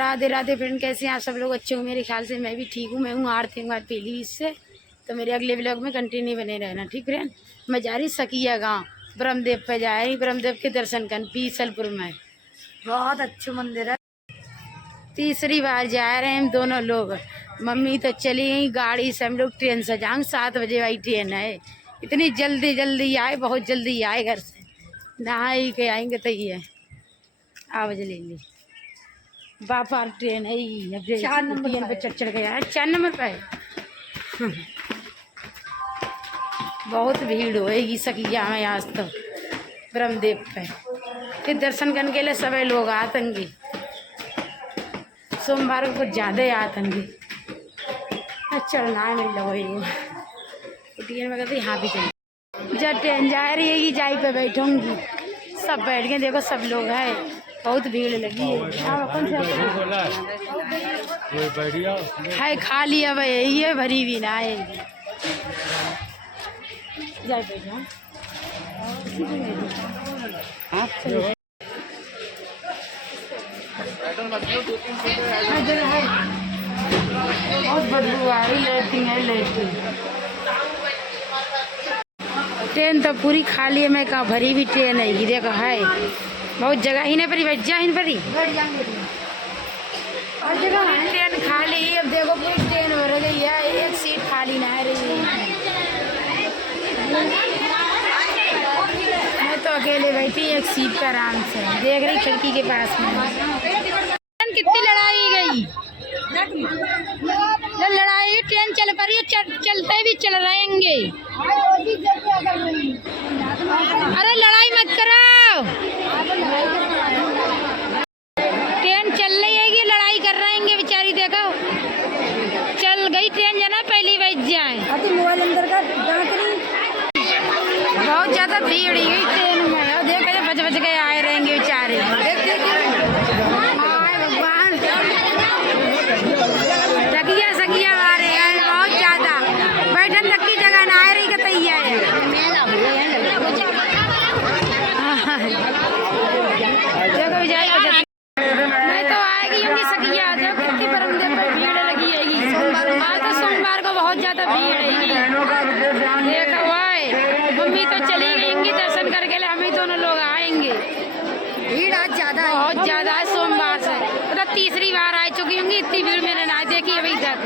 Radhe Radhe friend, कैसे हैं आप सब लोग? अच्छे हो मेरे ख्याल से। मैं भी ठीक हूँ। मैं हूँ आरती पीली इससे। तो मेरे अगले व्लॉग में कंटिन्यू बने रहना, ठीक फ्रेंड। मैं जा रही सकिया गाँव, ब्रह्मदेव पे जा रही, ब्रह्मदेव के दर्शन कर पीसलपुर में। बहुत अच्छे मंदिर है। तीसरी बार जा रहे हैं हम दोनों लोग। मम्मी तो चली गई गाड़ी से, हम लोग ट्रेन से जाएंगे। 7 बजे वाली ट्रेन है। इतनी जल्दी आए, बहुत जल्दी आए घर से, नहा के आएंगे तो ये आवाज लेंगे। बापा ट्रेन है ये 4 नंबर पे चढ़ गया है। 4 नंबर पे बहुत भीड़ होएगी सकिया में आज तो ब्रह्मदेव पे। फिर दर्शन करने के लिए सभी लोग आतंगी। सोमवार को कुछ ज़्यादा आतंगी। चलना है मिल लो ट्रेन में कहते यहाँ भी चल। जब ट्रेन जा रही है कि जाई पे बैठूंगी, सब बैठ गए। देखो सब लोग है, बहुत भीड़ लगी है। खा लिया भाई, ये भरी भी ना आएगी। जाए बैठो बहुत बदबू आ रही लेती। ट्रेन तो पूरी खाली है। मैं कहा भरी भी ट्रेन है ये, देखो है बहुत जगह ही नहीं परी, बैठ जा ही परी और जगह ट्रेन खाली है। अब देखो पूरी ट्रेन भर गई है, एक सीट खाली ना रही है। मैं तो अकेले बैठी एक सीट पर आराम से देख रही खिड़की के पास में। कितनी लड़ाई गई, लड़ाई ट्रेन चल पा रही है, चलते भी चल रहेंगे। अरे लड़ाई मत कराओ, ट्रेन चल रही है, लड़ाई कर रहेंगे बेचारी। देखो चल गई ट्रेन, जाना पहली बैठ जाए। मोबाइल अंदर का बहुत ज्यादा भीड़ गई ट्रेन में। देखो बच बच के आए रहेंगे बेचारे। सकिया आ रहे हैं बहुत ज्यादा, बैठन तक की जगह ना आ रही कतैया है। मैं तो आएगी होंगी सकिया, देखो कितनी ब्रह्मदेव पर भीड़ लगी है। आज तो सोमवार को बहुत ज्यादा भीड़ है। देखो आए, मम्मी तो चली गई दर्शन करके, हम ही दोनों लोग आएंगे। भीड़ आज ज्यादा है, बहुत ज्यादा है। सोमवार से मतलब तीसरी बार आ चुकी होंगी, इतनी भीड़ मैंने ना देखी अभी तक।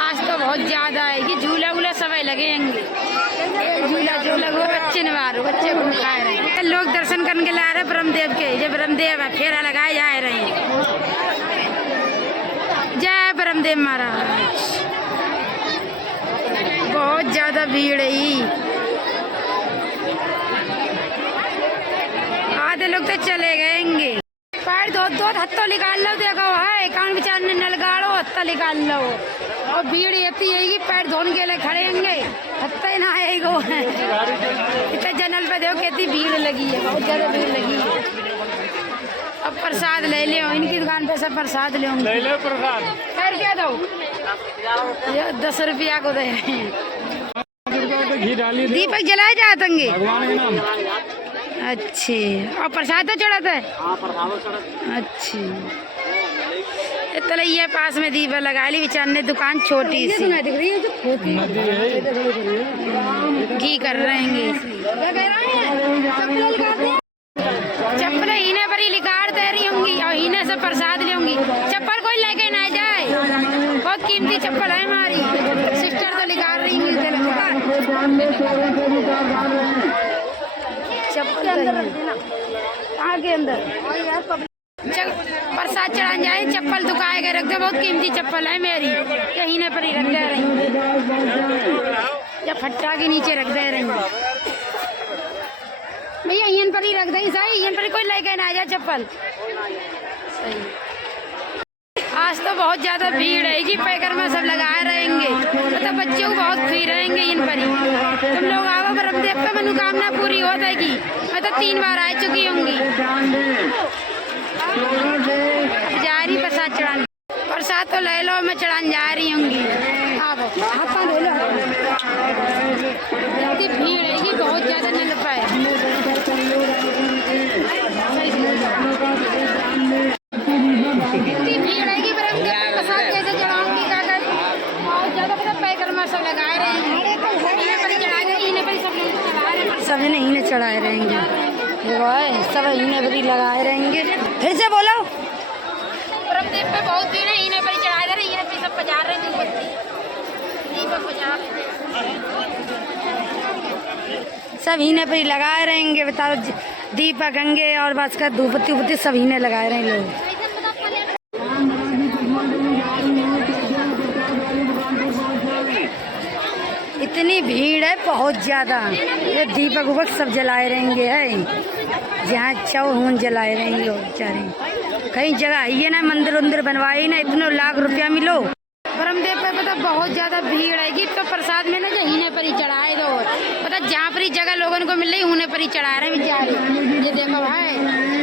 आज तो बहुत ज्यादा है। ये झूला वूला सभी लगेंगे, झूला जो लगो बच्चे ने मारो, बच्चे को खाए रहे। लोग दर्शन करने के लिए आ रहे ब्रह्मदेव के। जब ब्रह्मदेव है फेरा लगाए जा रहे हैं। जय ब्रह्मदेव महाराज। बहुत ज्यादा भीड़ है। आधे लोग तो चले गएंगे। पैर धो हत्थों निकाल लो। देखो है कान बेचारे ने नल गाड़ो, हत्था निकाल लो। और भीड़ इतनी है कि पैर धोने के लिए खड़े होंगे, हत्था ना आएगा। इतने जनरल पे देखो कितनी भीड़ लगी है, बहुत ज्यादा भीड़ लगी है। अब प्रसाद ले लियो, इनकी दुकान पे सब प्रसाद ले प्रसाद। खैर क्या दो 10 रुपया को दे। दीपक जलाए जाते अच्छे, और प्रसाद तो चढ़ाता है। अच्छी तलैया पास में दीपक लगा ली बेचार ने, दुकान छोटी सी घी कर रहे हैं। चप्पल हीने पर ही लिकार दे रही होंगी और हीने से प्रसाद ले होंगी। चप्पल कोई लेके ना जाए, बहुत कीमती चप्पल है हमारी। सिस्टर तो लिकार रही होंगी चप्पल आगे अंदर प्रसाद चढ़ाने जाए। चप्पल दुकाए के रख दे, बहुत कीमती चप्पल है मेरी। यही ने पर ही रख दे रही, या फट्टा के नीचे रख दे रही भैया। यहीं पर ही रख दे, सही यहीं पर कोई लेके ना जाए चप्पल। सही आज तो बहुत ज्यादा भीड़ है कि पैकर में सब लगाए रहेंगे, मतलब बच्चों को बहुत खुई रहेंगे इन पर ही। तुम लोग आओ ब्रह्मदेव पे, मनोकामना पूरी हो जाएगी। मैं तो 3 बार आ चुकी होंगी। जा रही प्रसाद चढ़ाने, प्रसाद तो ले लो, मैं चढ़ाने जा रही होंगी। हाथ ले लो। इतनी भीड़ है कि बहुत ज्यादा न लग पाए। इतनी भीड़ चढ़ाए रहेंगे। देखो है सब इन्हें बड़ी लगाए रहेंगे। फिर से बोलो। ब्रह्मदेव पे बहुत भीड़ है, इन्हें पर चढ़ा दे रहे, इन्हें पे सब बजा रहे हैं दीपक बजा रहे। सब इन्हें पर ही लगाए रहेंगे। बताओ दीपक गंगे और बस का धूपत्ती उपत्ती सब इन्हें लगाए रहे लोग। इतनी भीड़ है बहुत ज़्यादा। ये दीपक उपक सब जलाए रहेंगे है, जहाँ चौहून जलाए रहेंगे लोग बेचारे। कई जगह ये ना मंदिर उंदिर बनवाए ना, इतने लाख रुपया मिलो। ब्रह्मदेव पे पता बहुत ज़्यादा भीड़ है तो प्रसाद में ना जहीने पर ही चढ़ाए दो। पता जहाँ पर ही जगह लोगों को मिल रही उन्हें पर ही चढ़ा रहे बेचारे। ये देखो भाई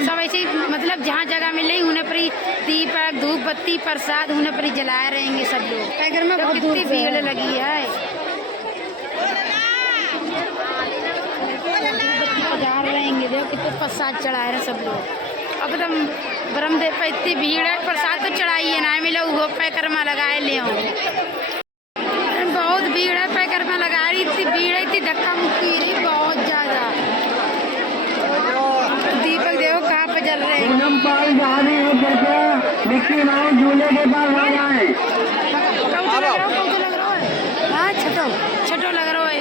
सब ऐसे मतलब जहाँ जगह मिल रही उन्हें पर ही दीपक धूप बत्ती प्रसाद उन्हें पर ही जलाए रहेंगे सब लोग। अगर में बहुत कितनी भीड़ लगी है, जा रहेंगे। देखो कितने प्रसाद चढ़ाए रहे सब लोग। अब तो ब्रह्मदेव पे इतनी भीड़ है, प्रसाद तो चढ़ाइए ना मिलो वो पैकरमा लगाए ले आओ। बहुत भीड़ है, पैकरमा लगा रही, इतनी भीड़ है, इतनी धक्का मुक्की रही बहुत ज्यादा। दीपक देखो कहाँ पे जल रहे हैं। हाँ छठो छठो लग रहा है।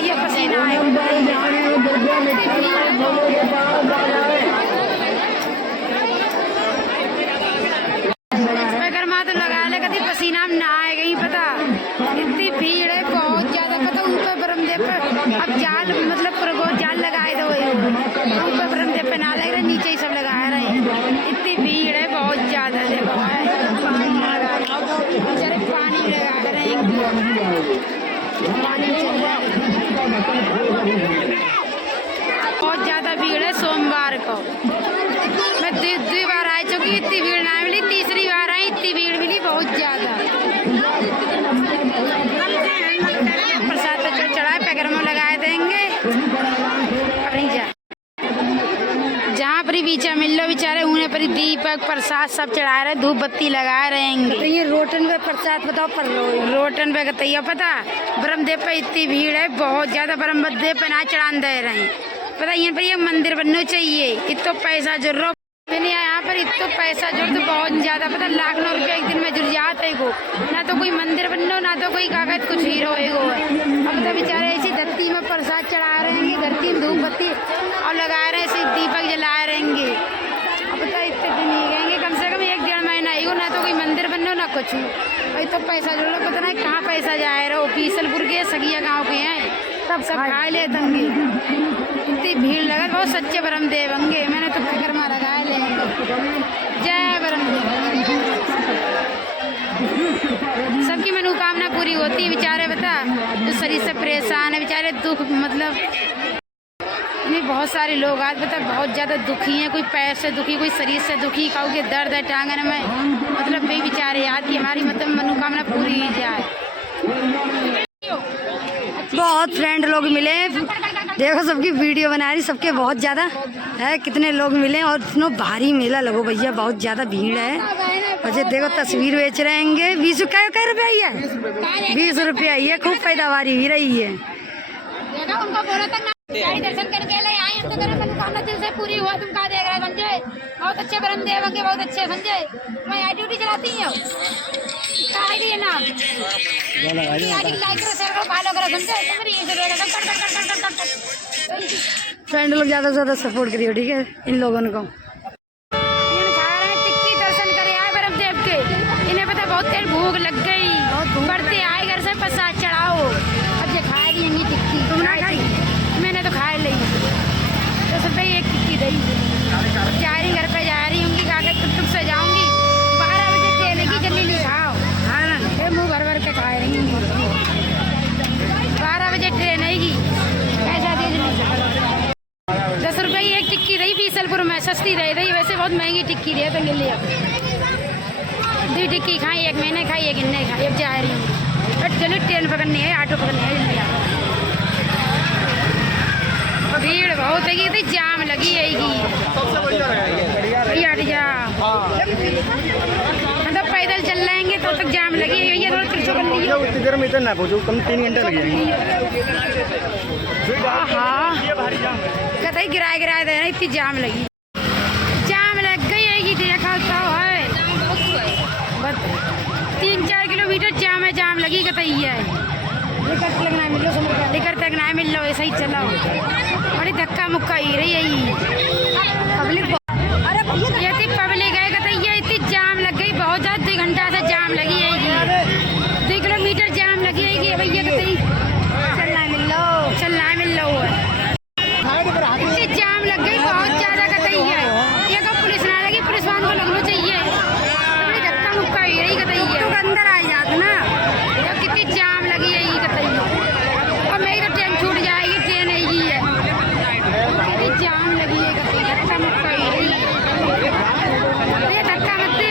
ये पसीना है पैकरमा तो लगा ले कभी पसीना में नहाए गई। पता इतनी भीड़ है बहुत ज्यादा। पता ऊपर ब्रह्मदेव पर अब जाल मतलब पूरा जाल लगाए दो। ऊपर ब्रह्मदेव पे ना लग रहे, नीचे ही सब लगा रहे हैं। इतनी भीड़ है बहुत ज्यादा। देखो बेचारे पानी लगा रहे हैं, पानी चल रहा है। बहुत ज्यादा भीड़ है सोमवार को। मैं दूसरी बार आ चुकी, इतनी भीड़ ना मिली। तीसरी बार आई, इतनी भीड़ मिली बहुत ज्यादा। प्रसाद तो चढ़ाए पैकरमा लगाए देंगे। जहाँ पर बीचा मिल लो बेचारे उन्हें पर दीपक प्रसाद सब चढ़ा रहे, धूप बत्ती लगा रहेंगे। तो ये रोटन पे प्रसाद बताओ पर रोटन पे कहते पता ब्रह्मदेव पे इतनी भीड़ है बहुत ज्यादा। ब्रह्मदेव पे ना चढ़ान दे रहे हैं। पता यहाँ पर ये मंदिर बनना चाहिए, इतना पैसा जरूर यहाँ पर इतना पैसा जोड़ तो बहुत ज्यादा। पता लाखों रुपया एक दिन में जुड़ जाता है। ना तो कोई मंदिर बनना ना तो कोई कागज कुछ हीरो है। अब तो बेचारे ऐसी धरती में प्रसाद चढ़ा रहे हैं, धरती में धूप बत्ती और लगा रहे ऐसे दीपक जला रहेंगे। अब पता इतने दिन नहीं गएंगे, कम से कम 1-1.5 महीना ही हो। ना तो कोई मंदिर बनना ना कुछ भाई। तो पैसा जोड़ो, पता नहीं कहाँ पैसा जाए रहो। पीसलपुर के सगिया गाँव के हैं, सब खा ले दंगे। इतनी भीड़ लगा बहुत सच्चे ब्रह्मदेव होंगे। मैंने तो पैकरमा लगाए ले। जय ब्रह्मदेव। सबकी मनोकामना पूरी होती है बेचारे। बता जो शरीर से परेशान है बेचारे, दुख मतलब नहीं बहुत सारे लोग आज बता बहुत ज़्यादा दुखी हैं। कोई पैर से दुखी, कोई शरीर से दुखी, काऊ के दर्द है टांगन में। मतलब वे बेचारे याद कि हमारी मतलब मनोकामना पूरी ही जाए। बहुत फ्रेंड लोग मिले, देखो सबकी वीडियो बना रही, सबके बहुत ज़्यादा है। कितने लोग मिले और इतना भारी मेला लगो भैया, बहुत ज़्यादा भीड़ है। अच्छा देखो तस्वीर बेच रहे हैं। 20 रुपया ही है, 20 रुपया ही है। खूब पैदावारी भी रही है। दर्शन करके आए तो तेरे मनोकामना दिल से पूरी हुआ। तुम कहा देख रहे संजय, बहुत अच्छे ब्रह्मदेव होंगे, बहुत अच्छे संजय। मैं यहाँ ड्यूटी चलाती हूँ नाम फ्रेंड लोग ज़्यादा से ज़्यादा सपोर्ट करिए, ठीक है इन लोगों को। टिक्की दर्शन करे आए ब्रह्मदेव के। इन्हें पता बहुत देर भूख लग गई, बढ़ते आए घर से प्रसाद चढ़ाओ। अब जो खा रही होंगी टिक्की, तुमने खाई? मैंने तो खा ली 10 रुपये एक टिक्की दही। जा रही घर पे जा रही होंगी, कागज टुक से जाऊंगी। 12 बजे ट्रेन की जल्दी नहीं खाओ, मुँह भर भर के खा रही होंगी। 12 बजे ट्रेन आएगी, पैसा दे दीजिए। 10 रुपये एक टिक्की रही बीसलपुर में, सस्ती रही। वैसे बहुत महंगी टिक्की रही है तो मिल 2 टिक्की खाई, एक मैंने खाई एक इन्हें खाई। अब जा रही हूँ, चलो ट्रेन पकड़नी है, ऑटो पकड़नी है, जल्दी आओ। भीड़ बहुत है, तो जाम लगी है। मतलब पैदल चल जाएंगे तो तक जाम लगी है। ये थोड़ा 300 कर लीजिए। जाओ, इतनी देर में इधर ना पहुँचो, कम 3 घंटे लग जाएंगे। हाँ कतई गिराए दे इतनी जाम लगी, जाम लग गई है देखा तो है। बस 3-4 किलोमीटर जाम लगी कतई है। लेकर तक ना मिल लो, ऐसा ही चला बड़ी धक्का मुक्का ही रही है पब्लिक। ये थी पब्लिक है कतई इतनी जाम लग गई बहुत ज़्यादा, 2 घंटा से जाम लगी है, 2 किलोमीटर जाम लगी है भैया कतई चलना मिल लो इतनी जाम लग गई बहुत ज़्यादा कतई है। ये कब पुलिस ना लगी, पुलिस वालों को लगना चाहिए, बड़ी धक्का मुक्का ही रही कतई है। तो अंदर आ जाते ना, तो कितनी जाम लगी है ये कतई, और मेरी तो ट्रेन छूट जाएगी, ट्रेन है ये कितनी जाम लगी है कतई, धक्का मुक्का ही रही है। ये धक्का मत दे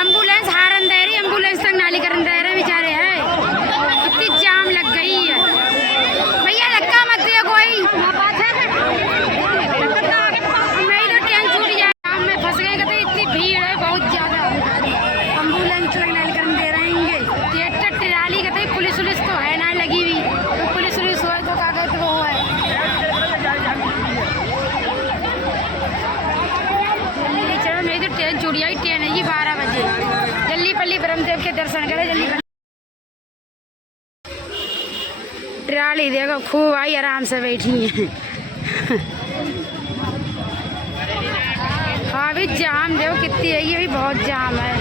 एम्बुलेंस हारन दे रही, एम्बुलेंस तक नाली करन दे रहे बेचारे है, इतनी जाम लग गई है। भैया धक्का मत दिया कोई, मेरी तो ट्रेन छूट जाए, जाम में फंस गए कहते इतनी भीड़ है बहुत ज्यादा। एम्बुलेंस तक नाली करन दे रहेंगे, थिएटर ट्राली कहते पुलिस तो है ना लगी हुई, तो पुलिस हो तो क्या कहते वो है। चलो मेरी तो ट्रेन छूट जाएगी, ट्रेन है जी 12 बजे, जल्दी पल्ली ब्रह्मदेव के दर्शन करे जल्दी। ट्राली देखो खूब आई आराम से बैठी है। हाँ भी जाम देखो कितनी है, ये भी बहुत जाम है,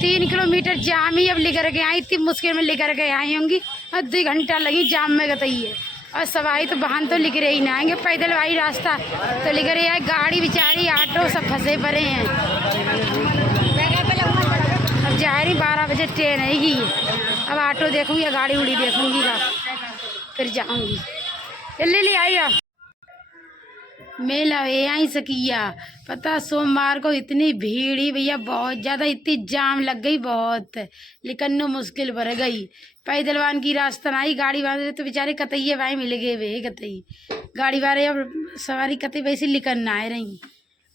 3 किलोमीटर जाम ही अब लेकर के आई, इतनी मुश्किल में लेकर के आई होंगी, और 2 घंटा लगी जाम में गई है। और सवारी तो वाहन तो लिख रहे ही ना आएंगे, पैदल वाली रास्ता तो लिख रही है, गाड़ी बेचारी ऑटो सब फंसे पड़े हैं। अब जा रही 12 बजे ट्रेन आएगी, अब ऑटो देखूंगी या गाड़ी उड़ी देखूंगी का फिर जाऊंगी। जल्दी ले आइया मेला है यहीं से किया, पता सोमवार को इतनी भीड़ ही भैया बहुत ज़्यादा, इतनी जाम लग गई बहुत, लेकिन नो मुश्किल बढ़ गई। पैदल वाहन की रास्ता नहीं, गाड़ी वाले तो बेचारे कतई भाई मिल गए वे कतई, गाड़ी वाले अब सवारी कतई वैसे लिकर ना आए रही,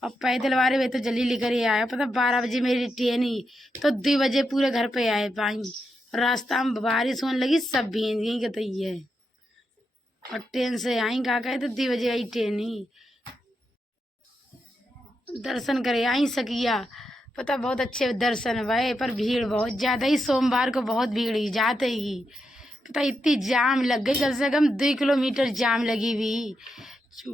अब पैदल वाले वे तो जल्दी लेकर ही आया। पता 12 बजे मेरी ट्रेन ही तो 2 बजे पूरे घर पे आए पाई, रास्ता में बारिश होने लगी, सब भीग गई कतई है, और ट्रेन से आई कहा गए तो 2 बजे आई ट्रेन ही। दर्शन करे आई सकिया, पता बहुत अच्छे दर्शन हुए, पर भीड़ बहुत ज़्यादा ही, सोमवार को बहुत भीड़ ही जाते ही, पता इतनी जाम लग गई, कम से कम 2 किलोमीटर जाम लगी हुई।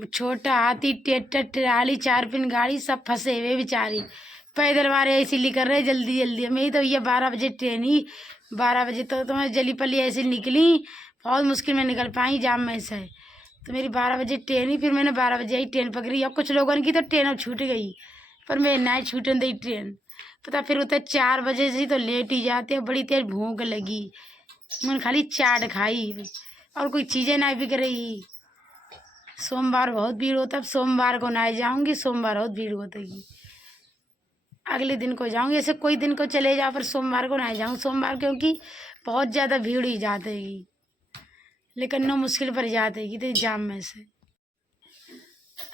छोटा हाथी ट्रैक्टर ट्राली 4 पिन गाड़ी सब फंसे हुए बेचारी, पैदल वाले ऐसे लेकर रहे जल्दी जल्दी। मेरी तो ये 12 बजे ट्रेन ही, 12 बजे तो मैं जली पली ऐसे निकली, बहुत मुश्किल में निकल पाई जाम में से, तो मेरी 12 बजे ट्रेन ही, फिर मैंने 12 बजे ही ट्रेन पकड़ी। अब कुछ लोगों की तो ट्रेन अब छूट गई, पर मैं ना छूटन दी ट्रेन, पता फिर उतर 4 बजे से तो लेट ही जाते, बड़ी तेज भूख लगी, मैंने खाली चाट खाई और कोई चीज़ें ना बिक रही। सोमवार बहुत भीड़ होता, अब सोमवार को ना जाऊँगी, सोमवार बहुत भीड़ होती, अगले दिन को जाऊँगी, ऐसे कोई दिन को चले जाओ, पर सोमवार को ना जाऊँ, सोमवार क्योंकि बहुत ज़्यादा भीड़ ही जाती, लेकिन नो मुश्किल पर जाते तो जाम में से।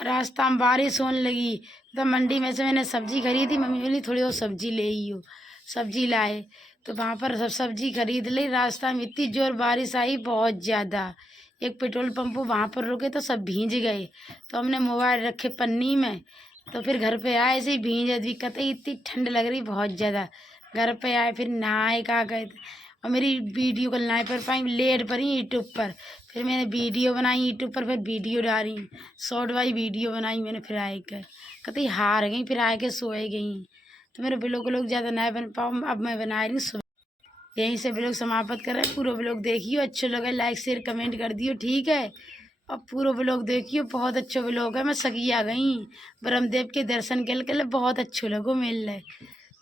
रास्ता में बारिश होने लगी, तो मंडी में से मैंने सब्जी खरीदी, मम्मी बोली थोड़ी और सब्जी ले आई हो, सब्जी लाए तो वहाँ पर सब सब्जी खरीद ली। रास्ता में इतनी जोर बारिश आई बहुत ज़्यादा, एक पेट्रोल पंप वहाँ पर रुके तो सब भींज गए, तो हमने मोबाइल रखे पन्नी में, तो फिर घर पे आए ऐसे ही भींज दिक्कत है, इतनी ठंड लग रही बहुत ज़्यादा। घर पे आए फिर नहाए का गए, और मेरी वीडियो कल नहीं कर पाई, लेट पड़ी यूट्यूब पर, फिर मैंने वीडियो बनाई यूट्यूब पर, फिर वीडियो डाली, शॉर्ट वाली वीडियो बनाई मैंने, फिर आए कर कहते हार गई, फिर आए के सोए गई, तो मेरे ब्लॉग ज़्यादा नहीं बन पाऊँ, अब मैं बना रही हूँ। यहीं से ब्लॉग समाप्त कर रहे हैं, पूरा ब्लॉग देखियो, अच्छे लगे लाइक शेयर कमेंट कर दियो, ठीक है। अब पूरा ब्लॉग देखियो, बहुत अच्छा ब्लॉग है। मैं सकिया गई ब्रह्मदेव के दर्शन के लिए, बहुत अच्छे लोगों मिल रहे,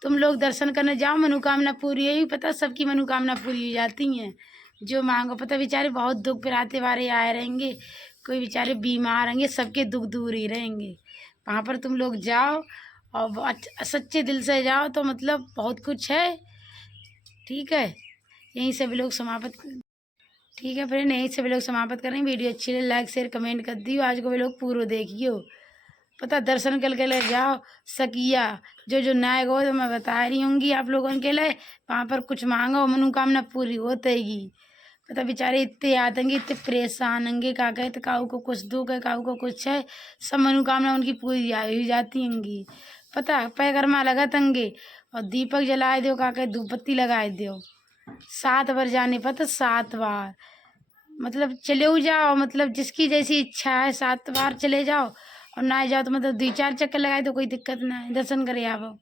तुम लोग दर्शन करने जाओ, मनोकामना पूरी है, पता सबकी मनोकामना पूरी हो जाती हैं, जो मांगो। पता बेचारे बहुत दुख पिराते वाले आए रहेंगे, कोई बेचारे बीमार रहेंगे, सबके दुख दूर ही रहेंगे। वहाँ पर तुम लोग जाओ और सच्चे दिल से जाओ, तो मतलब बहुत कुछ है, ठीक है। यहीं से भी लोग समाप्त ठीक है फ्रेंड, यहीं से भी लोग समाप्त करें। वीडियो अच्छी लगे लाइक शेयर कमेंट कर दियो, आज को भी लोग पूरा देखियो। पता दर्शन कर ले जाओ सकिया जो जो नए गो तो मैं बता रही होंगी आप लोगों के लिए। वहाँ पर कुछ मांगो मनोकामना पूरी होतेगी। पता बेचारे इतने आतंकी इतने परेशान होंगे का कहते काऊ को कुछ दुख है काऊ को कुछ है, सब मनोकामना उनकी पूरी हो जाती होंगी। पता पैकर्मा लगा तंगे और दीपक जलाए दो का कहे धूप बत्ती लगाए दो 7 बार जाने पता 7 बार मतलब चले जाओ मतलब जिसकी जैसी इच्छा है 7 बार चले जाओ और ना जाओ तो मतलब 2-4 चक्कर लगाए तो कोई दिक्कत ना है दर्शन करे आओ।